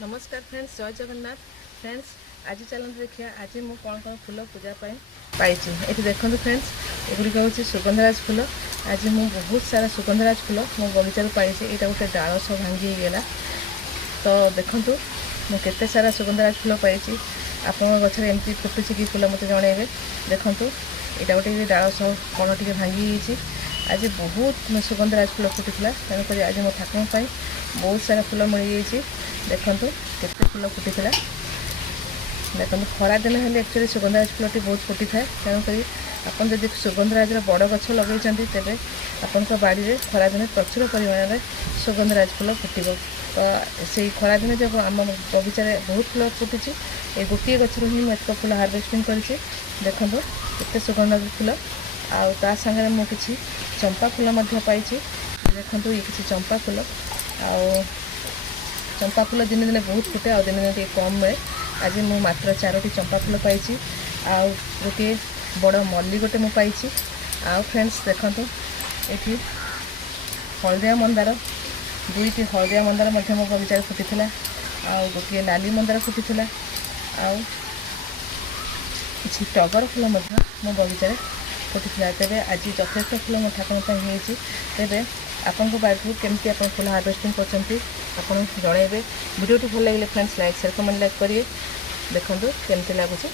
नमस्कार फ्रेंड्स, जय जगन्नाथ फ्रेंड्स। आज चलते देखिए आज मु कौन कौन फूल पूजा पाई ये देखो फ्रेंड्स, एगुड़िक हूँ सुगंधराज फूल। आज मु बहुत सारा सुगंधराज फूल मो बगीचार पाई। यहाँ गोटे डाल सब भांगीगला तो देखूँ मुझे सारा सुगंधराज फूल पाई। आप गचर एमती फुटुची कि फूल मत जनइबे। देखूँ यहाँ गोटे डाल सब कण टे भांगी। आज बहुत सुगंधराज फूल फुटुला, तेणुक आज मो ठाकुर बहुत सारा फूल मिल जाइए। देखूँ केते फूल फुटीला। देखो खरा दिन हेल्ले एक्चुअली सुगंधराज फूलटी बहुत फुटी थाए। तेणुक आपन जब सुगंधराज बड़ गछ लगे तेरे आपण बाड़ी में खरा दिन प्रचुर परिमाण में सुगंधराज फूल फुटब। तो से खरा दिन जब आम बगीचार बहुत फूल फुटी, ये गोटे गचर ही मुझे फूल हार्वेस्टिंग कर। देखो केते सुगंधराज फूल आ सागर मुझे चंपा फूल पाई। देखो ये किसी चंपा फूल चंपा फूल दिन दिन बहुत फुटे आ दिन दिन कम मिले। आज मु मात्र 4टी चंपा फूल पाई। गोटे बड़ मल्ली गोटे मु पाई। फ्रेंड्स देखो ये हलदिया मंदार, 2टी हलदिया मंदार मो बगीचार फुटी। गोटे लाली मंदार फुटी। किसी टगर फूल मो बगीचार फुटी। तेरे आज यथेष्ट फूल मो ठाकुर तेरे आपण बाड़ी केमती आप फूल हार्वेस्टिंग करते जनइबे। वीडियो भल लगे friends like share comment like करिए। देखो केमती लगुच।